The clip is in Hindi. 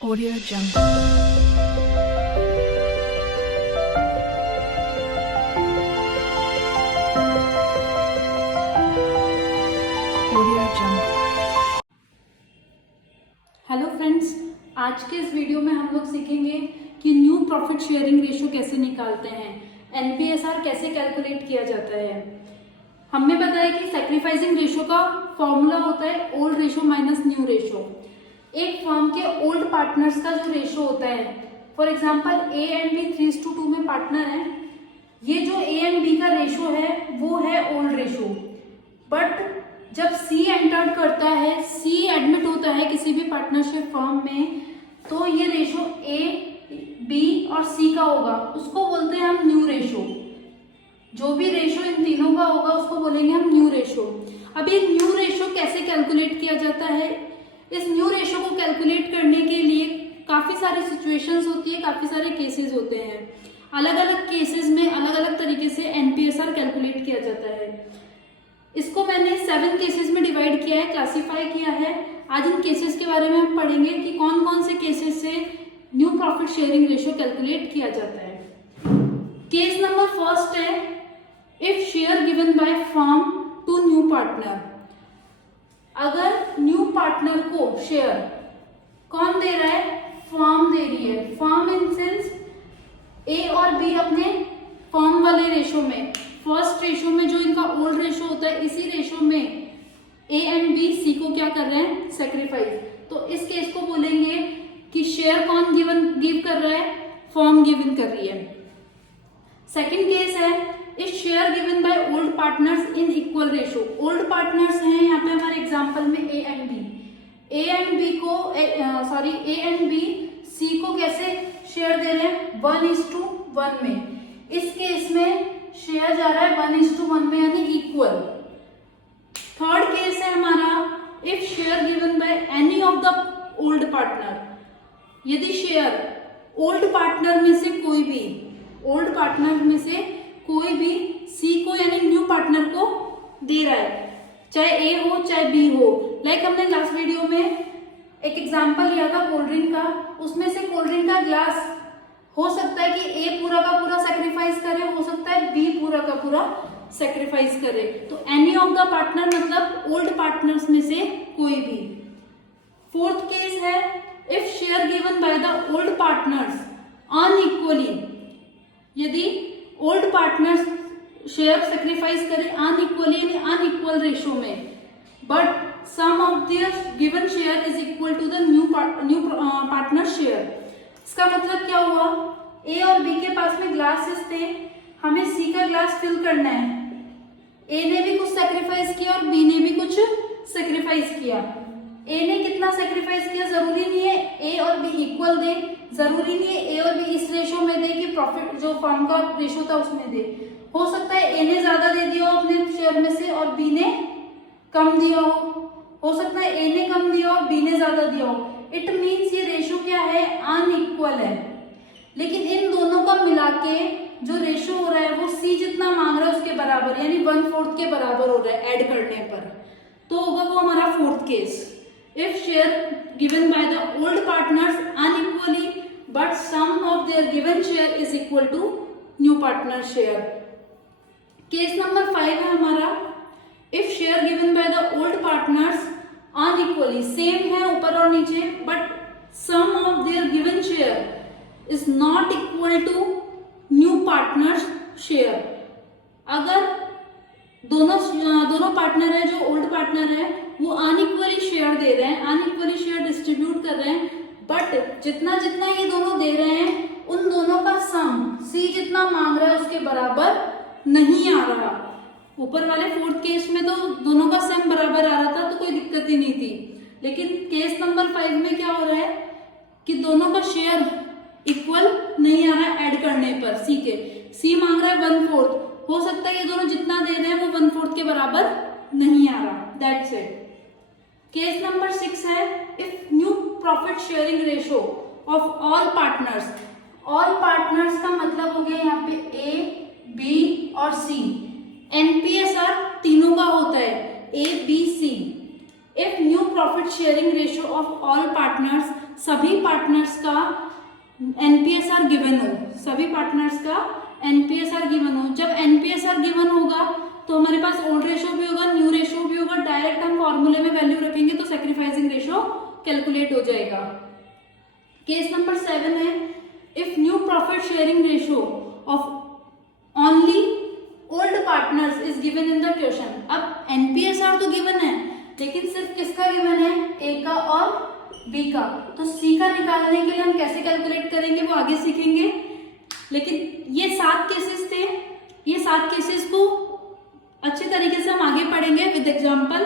Audio Jungle. Audio Jungle. Hello friends, आज के इस वीडियो में हम लोग सीखेंगे कि न्यू प्रॉफिट शेयरिंग रेशो कैसे निकालते हैं, एनपीएसआर कैसे कैलकुलेट किया जाता है। हमने बताया कि सैक्रिफाइसिंग रेशो का फॉर्मूला होता है old ratio minus new ratio. एक फर्म के ओल्ड पार्टनर्स का जो रेशो होता है, for example A and B 3:2 में पार्टनर है, ये जो ए एंड बी का रेशो है वो है ओल्ड रेशो। बट जब सी एंटर करता है, सी एडमिट होता है किसी भी पार्टनरशिप फर्म में, तो ये रेशो ए बी और सी का होगा, उसको बोलते हैं हम न्यू रेशो। जो भी रेशो इन तीनों का होगा उसको बोलेंगे हम न्यू रेशो। अब ये न्यू रेशो कैसे कैलकुलेट किया जाता है? इस न्यू रेशो को कैलकुलेट करने के लिए काफी सारी सिचुएशंस होती है, काफी सारे केसेस होते हैं। अलग अलग केसेस में अलग अलग तरीके से एनपीएसआर कैलकुलेट किया जाता है। इसको मैंने 7 केसेस में डिवाइड किया है, क्लासिफाई किया है। आज इन केसेस के बारे में हम पढ़ेंगे कि कौन कौन से केसेस से new profit sharing ratio calculate किया जाता है। केस नंबर फर्स्ट है, if share given by firm to new partner. अगर न्यू पार्टनर को शेयर कौन दे रहा है? फर्म दे रही है। फर्म इन सेंस ए और बी अपने फर्म वाले रेशो में, फर्स्ट रेशो में जो इनका ओल्ड रेशो होता है, इसी रेशो में ए एंड बी सी को क्या कर रहे हैं? सेक्रीफाइस। तो इस केस को बोलेंगे कि शेयर कौन गिव कर रहा है? फर्म गिवन कर रही है। सेकंड केस है, if share given by old partners in equal ratio. Old partners हैं यहाँ पे हमारे एग्जांपल में A and B. A and B C को कैसे शेयर दे रहे हैं? 1:1 में। इस केस में शेयर जा रहा है 1:1 में, यानी इक्वल। थर्ड केस है हमारा, if share given by any of the old partner. यदि शेयर ओल्ड पार्टनर में से कोई भी सी को यानी न्यू पार्टनर को दे रहा है, चाहे ए हो चाहे बी हो। लाइक हमने लास्ट वीडियो में एक एग्जांपल लिया था कोल्ड ड्रिंक का, उसमें से कोल्ड ड्रिंक का ग्लास हो सकता है कि ए पूरा का पूरा सेक्रीफाइस करे, हो सकता है बी पूरा का पूरा सेक्रीफाइस करे। तो एनी ऑफ द पार्टनर मतलब ओल्ड पार्टनर्स में से कोई भी। फोर्थ केस है, if share given by the old partners unequally. यदि ओल्ड पार्टनर्स शेयर सेक्रीफाइस करे अनइक्वली यानी अनइक्वल रेशो में, but sum of their given share is equal to the new partner share. इसका मतलब क्या हुआ? ए और बी के पास में ग्लासेस थे, हमें सी का ग्लास फिल करना है। ए ने भी कुछ सेक्रीफाइस किया और बी ने भी कुछ सेक्रीफाइस किया। ए ने कितना सेक्रीफाइस किया? जरूरी नहीं है ए और बी इक्वल दे, जरूरी नहीं है ए और बी इस रेशो में दे कि प्रॉफिट जो फर्म का रेशो था उसमें दे। हो सकता है ए ने ज्यादा दे दिया हो अपने शेयर में से और बी ने कम दिया हो सकता है ए ने कम दिया और बी ने ज्यादा दिया हो। इट मीन्स ये रेशो क्या है? अनइक्वल है। लेकिन इन दोनों का मिला के जो रेशो हो रहा है वो सी जितना मांग रहा है उसके बराबर, यानी 1/4 के बराबर हो रहा है ऐड करने पर। तो होगा वो हमारा fourth case, if share given by the old partners unequally but sum of their given share is equal to new partner share. Case number 5 है हमारा, if share given by the old partners unequally, same है ऊपर और नीचे, but sum of their given share is not equal to new partners share. अगर दोनों पार्टनर है, जो ओल्ड पार्टनर है वो अनइक्वली शेयर दे रहे हैं, अनइक्वली शेयर डिस्ट्रीब्यूट कर रहे हैं, बट जितना जितना ये दोनों दे रहे हैं उन दोनों का सम सी जितना मांग रहा है उसके बराबर नहीं आ रहा। ऊपर वाले फोर्थ केस में तो दोनों का सम बराबर आ रहा था, तो कोई दिक्कत ही नहीं थी। लेकिन केस नंबर 5 में क्या हो रहा है कि दोनों का शेयर इक्वल नहीं आ रहा है ऐड करने पर। सी के सी मांग रहा है 1/4, हो सकता है ये दोनों जितना दे रहे हैं वो 1/4 के बराबर नहीं आ रहा। That's it. केस नंबर 6 है, if new profit sharing ratio of all partners. All partners का मतलब हो गया यहाँ पे ए बी और सी। एनपीएसआर तीनों का होता है, A B C. If new profit sharing ratio of all partners सभी पार्टनर्स का एनपीएसआर गिवन हो, सभी पार्टनर्स का एनपीएसआर गिवन हो। जब एनपीएसआर गिवन होगा तो हमारे पास ओल्ड रेशो भी होगा, न्यू रेशो भी होगा। डायरेक्ट हम फॉर्मूले में वैल्यू रखेंगे तो सैक्रिफाइसिंग रेशो कैलकुलेट हो जाएगा। केस नंबर 7 है, if new profit sharing ratio of only old partners is given in the question. अब एनपीएसआर तो गिवन है, लेकिन सिर्फ किसका गिवन है, ए का और बी का। तो सी का निकालने के लिए हम कैसे कैलकुलेट करेंगे वो आगे सीखेंगे। लेकिन ये 7 केसेस थे, ये 7 केसेस को अच्छे तरीके से हम आगे पढ़ेंगे विद एग्जाम्पल।